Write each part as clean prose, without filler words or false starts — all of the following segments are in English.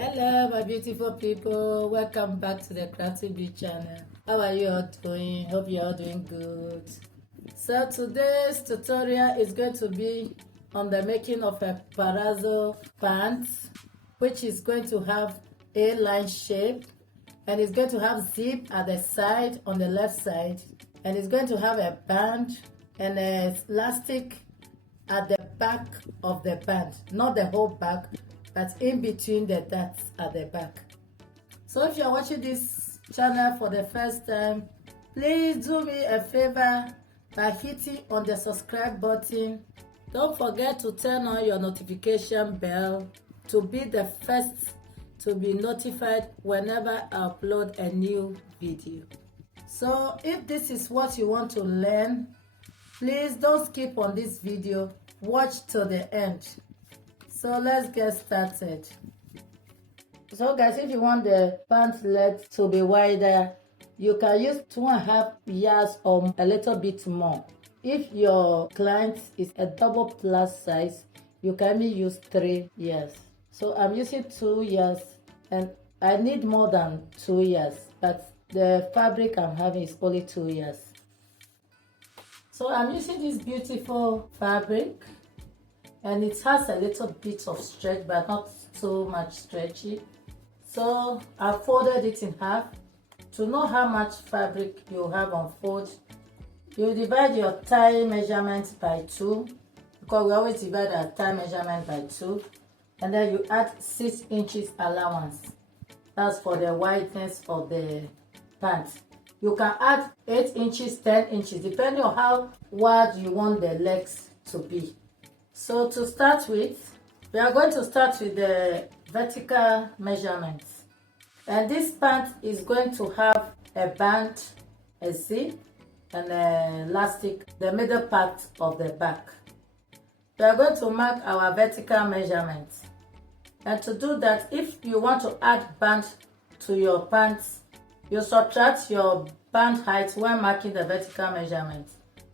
Hello my beautiful people, welcome back to the Crafty Bee channel. How are you all doing? Hope you are doing good. So today's tutorial is going to be on the making of a Palazzo pants, which is going to have a line shape, and it's going to have zip at the side on the left side, and it's going to have a band and a elastic at the back of the band, not the whole back, but in between the dots at the back. So if you're watching this channel for the first time, please do me a favor by hitting on the subscribe button. Don't forget to turn on your notification bell to be the first to be notified whenever I upload a new video. So if this is what you want to learn, please don't skip on this video, watch till the end. So let's get started. So guys, if you want the pant leg to be wider, you can use 2.5 yards or a little bit more. If your client is a double plus size, you can use 3 yards. So I'm using 2 yards and I need more than 2 yards, but the fabric I'm having is only 2 yards. So I'm using this beautiful fabric, and it has a little bit of stretch but not so much stretchy. So I folded it in half. To know how much fabric you have on fold, you divide your tie measurement by 2, because we always divide our tie measurement by 2, and then you add 6 inches allowance. That's for the wideness of the pants. You can add 8 inches, 10 inches, depending on how wide you want the legs to be. So to start with, we are going to start with the vertical measurements. And this pant is going to have a band, a zip, and an elastic, the middle part of the back. We are going to mark our vertical measurements. And to do that, if you want to add band to your pants, you subtract your band height when marking the vertical measurement.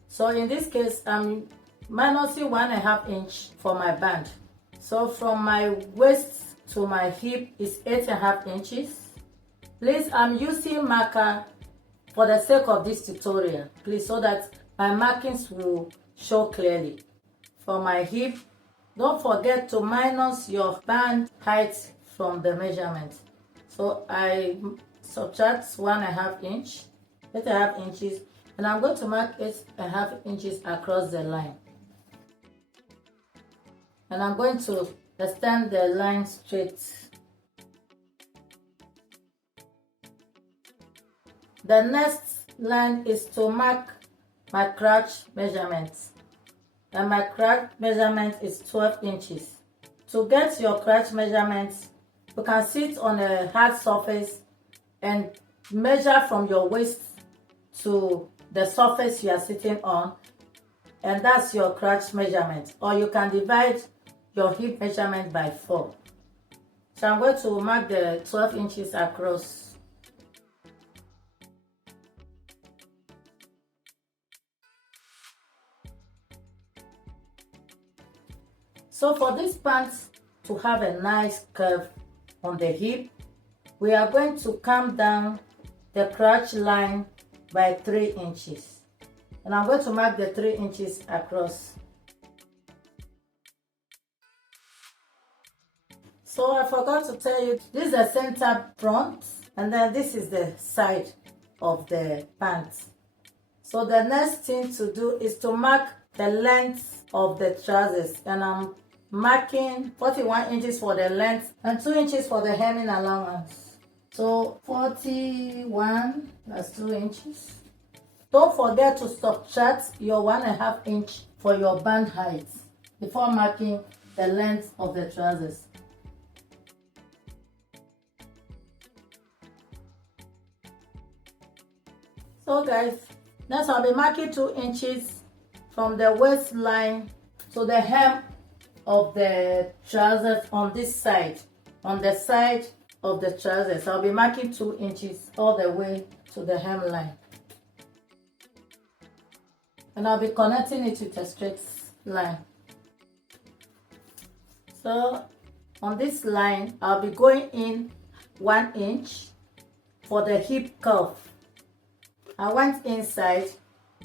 So in this case, I'm minusing 1.5 inch for my band. So from my waist to my hip is 8.5 inches. Please, I'm using marker for the sake of this tutorial, please, so that my markings will show clearly. For my hip, don't forget to minus your band height from the measurement. So I subtract 1.5 inch, 8.5 inches, and I'm going to mark 8.5 inches across the line. And I'm going to extend the line straight. The next line is to mark my crotch measurement. And my crotch measurement is 12 inches. To get your crotch measurement, you can sit on a hard surface and measure from your waist to the surface you are sitting on, and that's your crotch measurement. Or you can divide your hip measurement by 4. So I'm going to mark the 12 inches across. So for this pants to have a nice curve on the hip, we are going to come down the crotch line by 3 inches. And I'm going to mark the 3 inches across. So I forgot to tell you, this is the center front, and then this is the side of the pants. So the next thing to do is to mark the length of the trousers, and I'm marking 41 inches for the length and 2 inches for the hemming allowance. So 41 plus 2 inches. Don't forget to subtract your 1.5 inch for your band height before marking the length of the trousers. So guys, next I'll be marking 2 inches from the waistline to the hem of the trousers on this side, on the side of the trousers. I'll be marking 2 inches all the way to the hemline. And I'll be connecting it with a straight line. So on this line, I'll be going in 1 inch for the hip curve. I went inside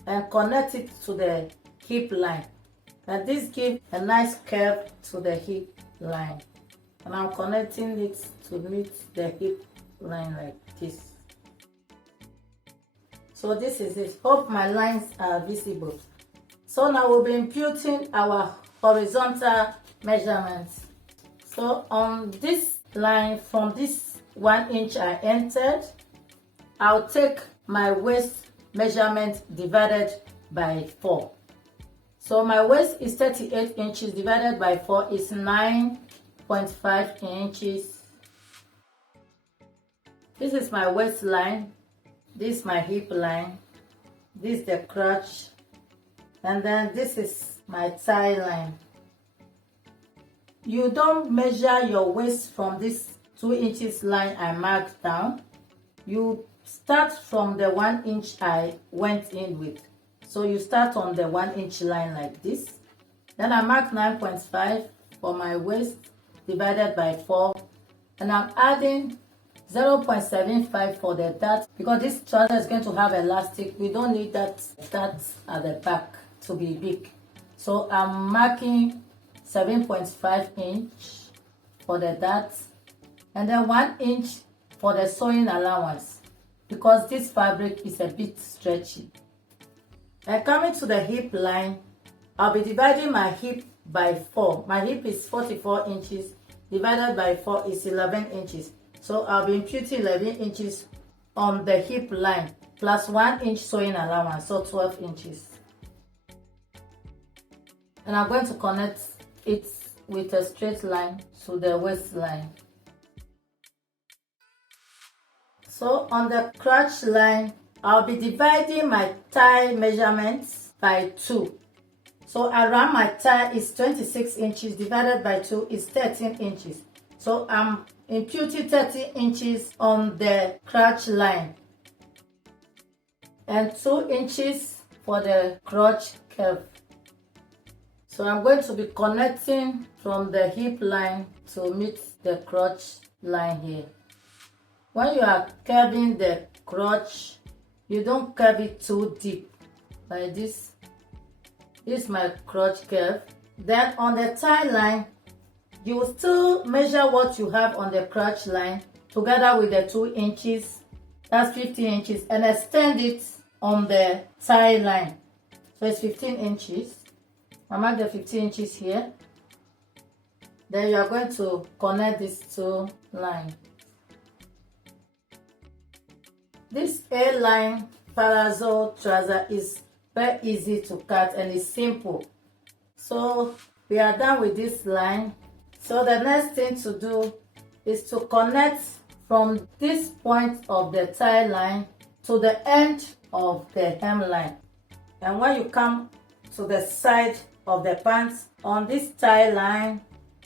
and connect it to the hip line, and this gives a nice curve to the hip line, and I'm connecting it to meet the hip line like this. So this is it. Hope my lines are visible. So now we'll be imputing our horizontal measurements. So on this line, from this 1 inch I entered, I'll take my waist measurement divided by 4. So my waist is 38 inches divided by 4 is 9.5 inches. This is my waistline, this is my hip line, this is the crotch, and then this is my thigh line. You don't measure your waist from this 2 inches line I marked down. You start from the 1 inch I went in with. So you start on the 1 inch line like this. Then I mark 9.5 for my waist divided by 4. And I'm adding 0.75 for the dart, because this trouser is going to have elastic. We don't need that at the back to be big. So I'm marking 7.5 inch for the dart, and then 1 inch for the sewing allowance, because this fabric is a bit stretchy. And coming to the hip line, I'll be dividing my hip by 4. My hip is 44 inches, divided by 4 is 11 inches. So I'll be imputing 11 inches on the hip line, plus 1 inch sewing allowance, so 12 inches. And I'm going to connect it with a straight line to the waistline. So on the crotch line, I'll be dividing my thigh measurements by 2. So around my thigh is 26 inches, divided by 2 is 13 inches. So I'm imputing 30 inches on the crotch line and 2 inches for the crotch curve. So I'm going to be connecting from the hip line to meet the crotch line here. When you are curving the crotch, you don't curve it too deep like this. This is my crotch curve. Then on the thigh line, you will still measure what you have on the crotch line together with the 2 inches, that's 15 inches, and extend it on the thigh line. So it's 15 inches. I mark the 15 inches here. Then you are going to connect these 2 lines. This A-line Palazzo trouser is very easy to cut and it's simple. So we are done with this line. So the next thing to do is to connect from this point of the thigh line to the end of the hemline. And when you come to the side of the pants on this thigh line,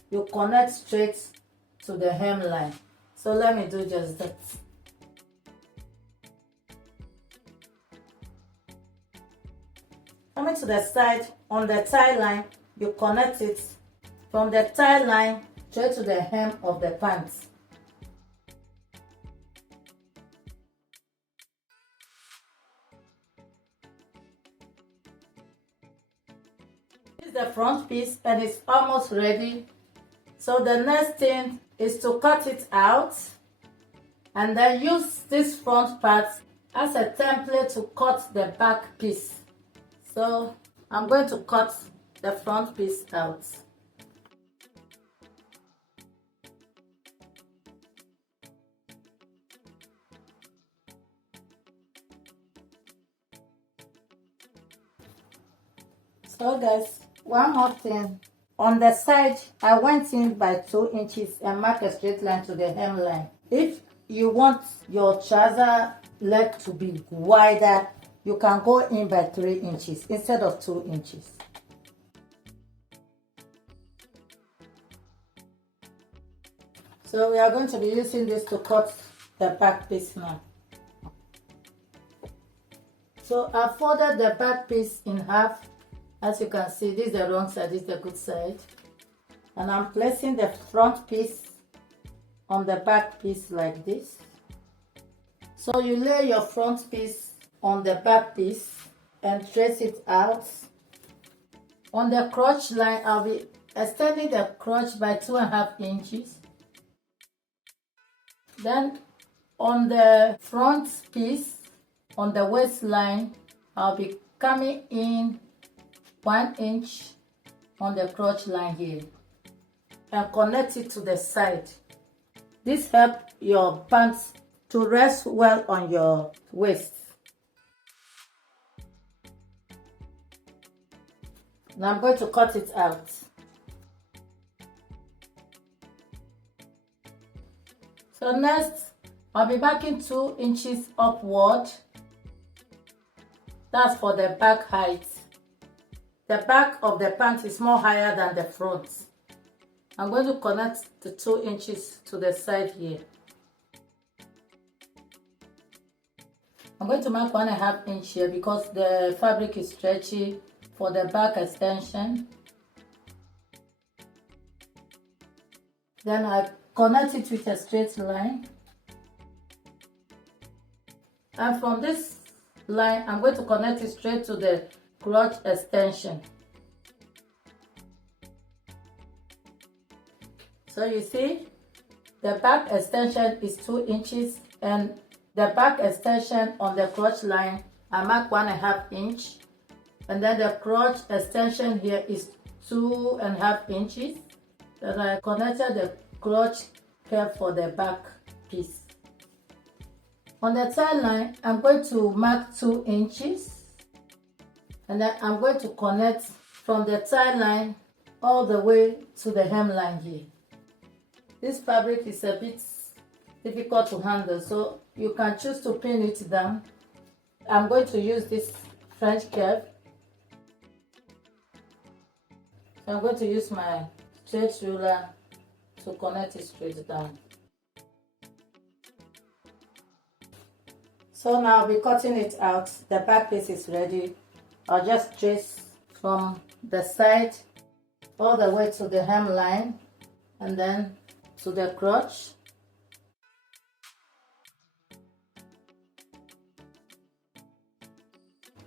you connect straight to the hemline. So let me do just that. Coming to the side on the thigh line, you connect it from the thigh line straight to the hem of the pants. This is the front piece and it's almost ready. So the next thing is to cut it out and then use this front part as a template to cut the back piece. So I'm going to cut the front piece out. So guys, one more thing. On the side, I went in by 2 inches and marked a straight line to the hemline. If you want your trouser leg to be wider, you can go in by 3 inches instead of 2 inches. So we are going to be using this to cut the back piece now. So I folded the back piece in half. As you can see, this is the wrong side, this is the good side. And I'm placing the front piece on the back piece like this. So you lay your front piece on the back piece and trace it out. On the crotch line, I'll be extending the crotch by 2.5 inches. Then on the front piece, on the waistline, I'll be coming in 1 inch on the crotch line here and connect it to the side. This helps your pants to rest well on your waist. Now I'm going to cut it out. So next, I'll be backing 2 inches upward. That's for the back height. The back of the pant is more higher than the front. I'm going to connect the 2 inches to the side here. I'm going to mark 1.5 inch here because the fabric is stretchy for the back extension. Then I connect it with a straight line. And from this line, I'm going to connect it straight to the crotch extension. So you see, the back extension is 2 inches and the back extension on the crotch line, I mark 1.5 inch. And then the crotch extension here is 2.5 inches. Then I connected the crotch curve for the back piece. On the tie line, I'm going to mark 2 inches. And then I'm going to connect from the tie line all the way to the hemline here. This fabric is a bit difficult to handle, so you can choose to pin it down. I'm going to use this French curve. So I'm going to use my straight ruler to connect it straight down. So now I'll be cutting it out. The back piece is ready. I'll just trace from the side all the way to the hemline and then to the crotch.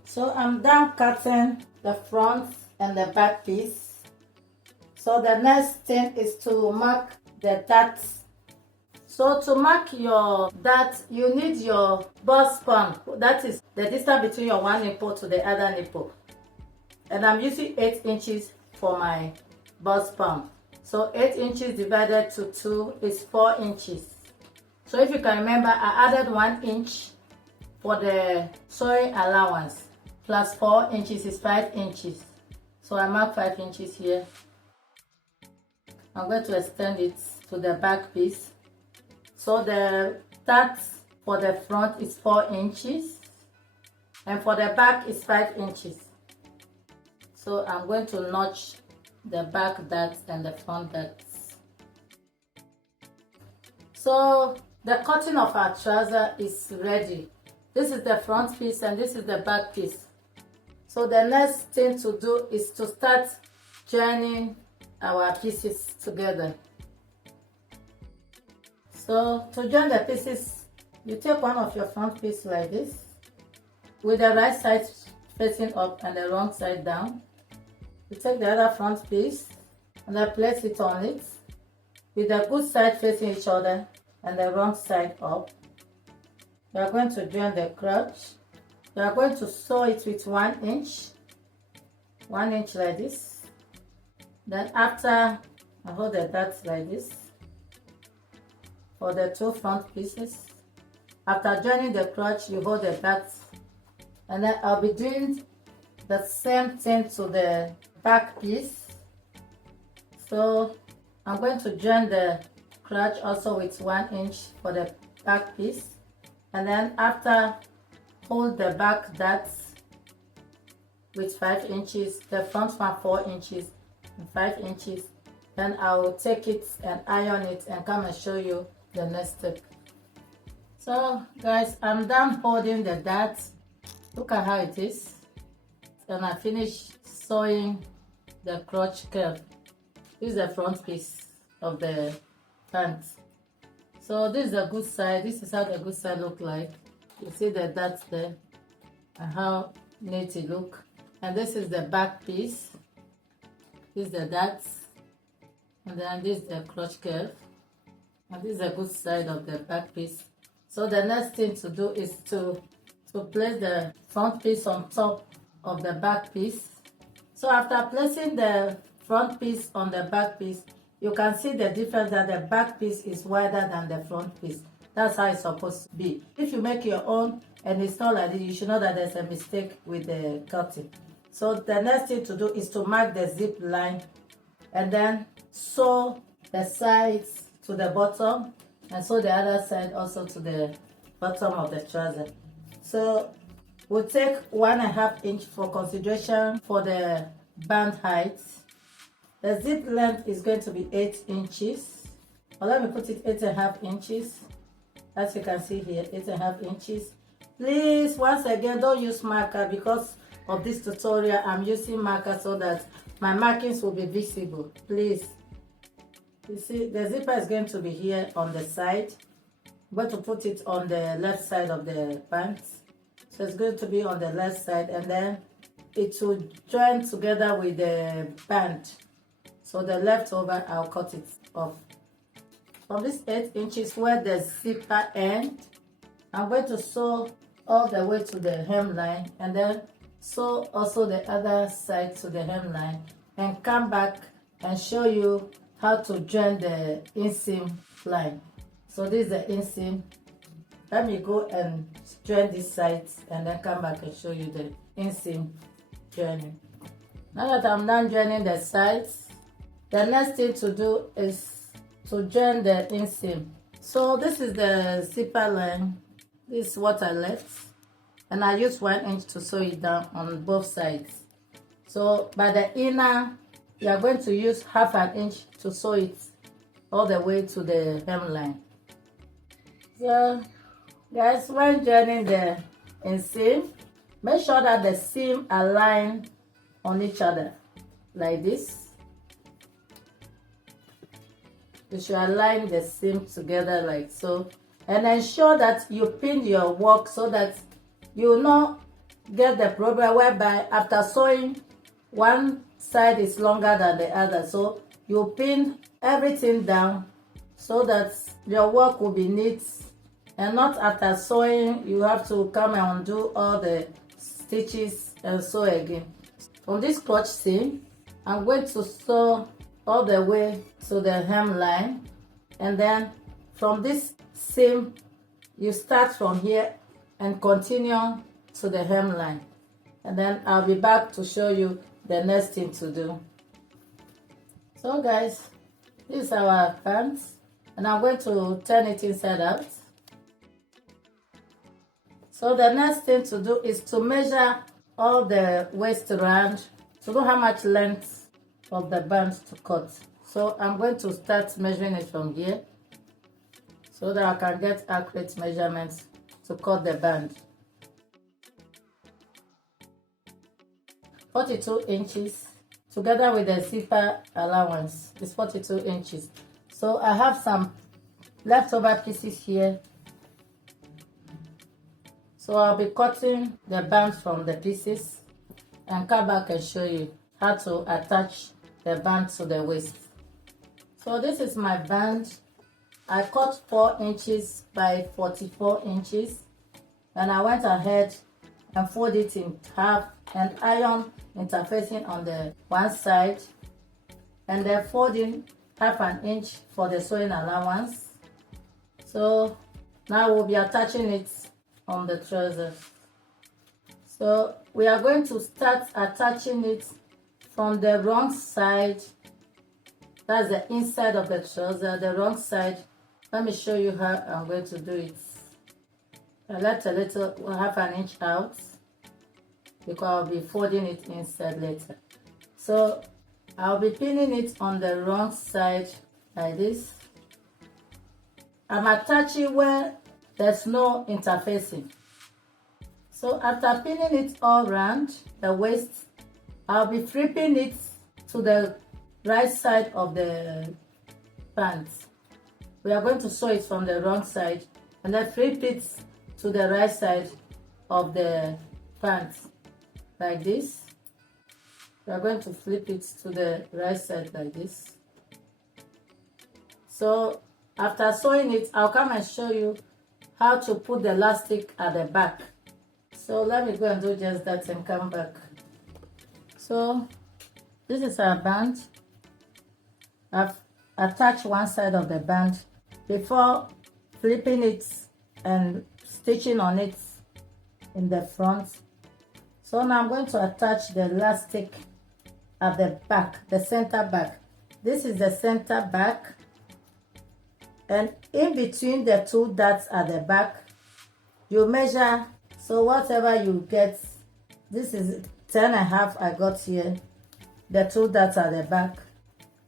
So I'm done cutting the front and the back piece. So the next thing is to mark the dart. So to mark your dart, you need your bust span. That is the distance between your one nipple to the other nipple. And I'm using 8 inches for my bust span. So 8 inches divided to 2 is 4 inches. So if you can remember, I added 1 inch for the sewing allowance. Plus 4 inches is 5 inches. So I mark 5 inches here. I'm going to extend it to the back piece. So the dart for the front is 4 inches. And for the back is 5 inches. So I'm going to notch the back darts and the front darts. So the cutting of our trouser is ready. This is the front piece and this is the back piece. So the next thing to do is to start joining our pieces together. So to join the pieces, you take one of your front piece like this, with the right side facing up and the wrong side down. You take the other front piece and then place it on it, with the good side facing each other and the wrong side up. You are going to join the crotch. You are going to sew it with 1 inch, 1 inch like this. Then after, I hold the darts like this for the 2 front pieces. After joining the crotch, you hold the darts, and then I'll be doing the same thing to the back piece. So I'm going to join the crotch also with 1 inch for the back piece, and then after, hold the back darts with 5 inches, the front one 4 inches and 5 inches. Then I will take it and iron it and come and show you the next step. So guys, I'm done holding the darts. Look at how it is. And I finished sewing the crotch curve. This is the front piece of the pants. So this is the good side. This is how the good side look like. You see the dots there and how neat it look. And this is the back piece. This is the dots. And then this is the crotch curve. And this is the good side of the back piece. So the next thing to do is to place the front piece on top of the back piece. So after placing the front piece on the back piece, you can see the difference that the back piece is wider than the front piece. That's how it's supposed to be. If you make your own and it's not like this, you should know that there's a mistake with the cutting. So the next thing to do is to mark the zip line and then sew the sides to the bottom and sew the other side also to the bottom of the trouser. So we'll take 1.5 inch for consideration for the band height. The zip length is going to be 8 inches. Or let me put it 8.5 inches. As you can see here, 8.5 inches. Please, once again, don't use marker because of this tutorial. I'm using marker so that my markings will be visible. Please. You see, the zipper is going to be here on the side. I'm going to put it on the left side of the pants. So it's going to be on the left side and then it will join together with the band. So the leftover, I'll cut it off. From this 8 inches where the zipper end, I'm going to sew all the way to the hemline and then sew also the other side to the hemline and come back and show you how to join the inseam line. So this is the inseam. Let me go and join these sides and then come back and show you the inseam joining. Now that I'm done joining the sides, the next thing to do is to join the inseam. So this is the zipper line. This is what I left. And I used 1 inch to sew it down on both sides. So by the inner, you are going to use 1/2 inch to sew it all the way to the hemline. So guys, when joining the inseam, make sure that the seam align on each other like this. You should align the seam together like so, and ensure that you pin your work so that you will not get the problem whereby after sewing one side is longer than the other. So you pin everything down so that your work will be neat, and not after sewing you have to come and undo all the stitches and sew again. From this crotch seam, I'm going to sew all the way to the hemline, and then from this seam you start from here and continue to the hemline, and then I'll be back to show you the next thing to do. So guys, this is our pants and I'm going to turn it inside out. So the next thing to do is to measure all the waist round to know how much length of the band to cut. So I'm going to start measuring it from here so that I can get accurate measurements to cut the band. 42 inches together with the zipper allowance is 42 inches. So I have some leftover pieces here. So I'll be cutting the band from the pieces and come back and show you how to attach the band to the waist. So this is my band. I cut 4 inches by 44 inches and I went ahead and fold it in half and iron interfacing on the one side and then folding 1/2 inch for the sewing allowance. So now we'll be attaching it on the trouser. So we are going to start attaching it from the wrong side. That's the inside of the trouser, the wrong side. Let me show you how I'm going to do it. I left a little 1/2 inch out because I'll be folding it inside later. So I'll be pinning it on the wrong side like this. I'm attaching where there's no interfacing. So after pinning it all around the waist, I'll be flipping it to the right side of the pants. We are going to sew it from the wrong side and then flip it to the right side of the pants like this. We are going to flip it to the right side like this. So after sewing it, I'll come and show you how to put the elastic at the back. So let me go and do just that and come back. So this is our band. I've attached one side of the band before flipping it and stitching on it in the front. So now I'm going to attach the elastic at the back, the center back. This is the center back, and in between the two dots at the back, you measure. So whatever you get, this is 10.5 I got here, the two dots at the back.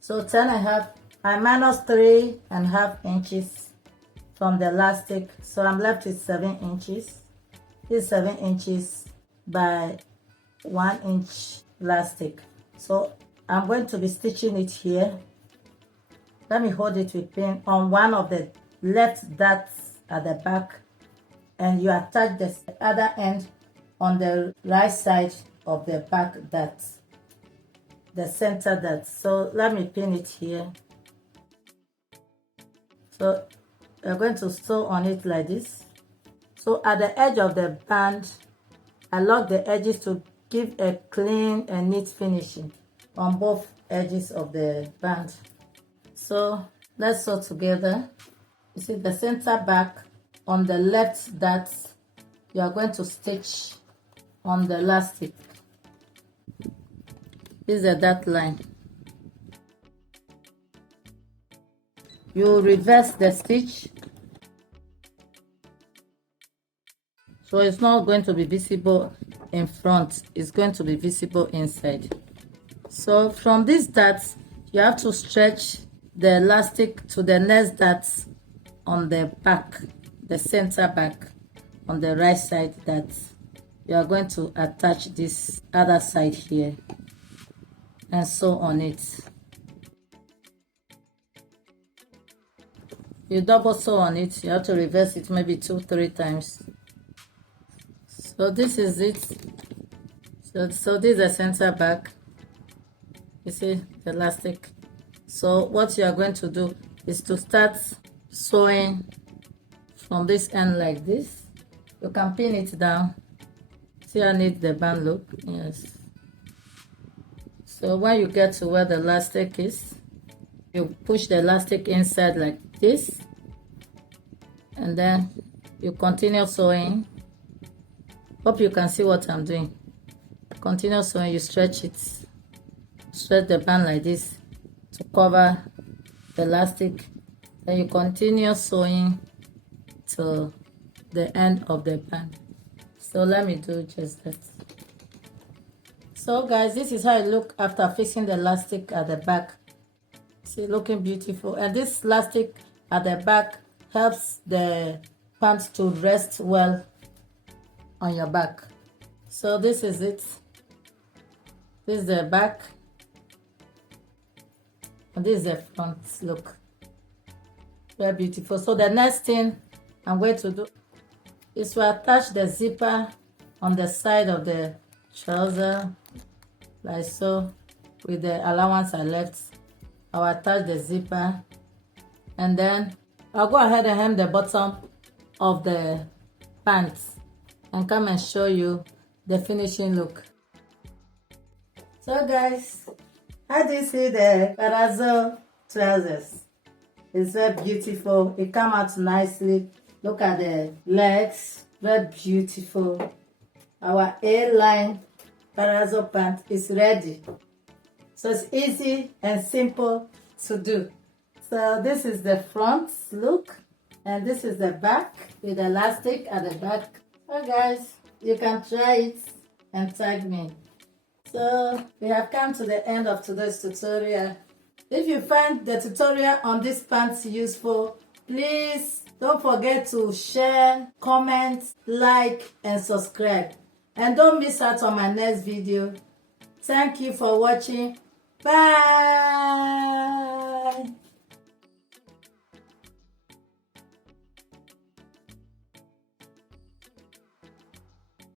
So 10.5, I minus 3.5 inches from the elastic, so I'm left with 7 inches. This is 7 inches by 1 inch elastic. So I'm going to be stitching it here. Let me hold it with pin on one of the left dots at the back, and you attach the other end on the right side of the back dot, the center dot. So let me pin it here. So we're going to sew on it like this. So at the edge of the band, I lock the edges to give a clean and neat finishing on both edges of the band. So let's sew together. You see the center back on the left dot, you are going to stitch on the elastic. This is the dot line. You reverse the stitch, so it's not going to be visible in front, it's going to be visible inside. So from this dot, you have to stretch the elastic to the next dot on the back, the center back on the right side that you are going to attach this other side here and sew on it. You double sew on it, you have to reverse it maybe 2-3 times. So this is it. So this is the center back. You see the elastic. So what you are going to do is to start sewing from this end like this. You can pin it down. See how neat the band look? Yes. So when you get to where the elastic is, you push the elastic inside like this, and then you continue sewing. Hope you can see what I'm doing. Continue sewing, you stretch it, stretch the band like this to cover the elastic. Then you continue sewing till the end of the band. So let me do just that. So guys, this is how it looks after fixing the elastic at the back. See, looking beautiful. And this elastic at the back helps the pants to rest well on your back. So this is it. This is the back, and this is the front look. Very beautiful. So the next thing I'm going to do is to attach the zipper on the side of the trouser like so. With the allowance I left, I'll attach the zipper, and then I'll go ahead and hem the bottom of the pants and come and show you the finishing look. So guys, how do you see the Palazzo trousers? It's very beautiful. It came out nicely. Look at the legs, very beautiful. Our A-line Palazzo pant is ready. So it's easy and simple to do. So this is the front look, and this is the back with the elastic at the back. So guys, you can try it and tag me. So we have come to the end of today's tutorial. If you find the tutorial on this pants useful, please don't forget to share, comment, like, and subscribe. And don't miss out on my next video. Thank you for watching. Bye.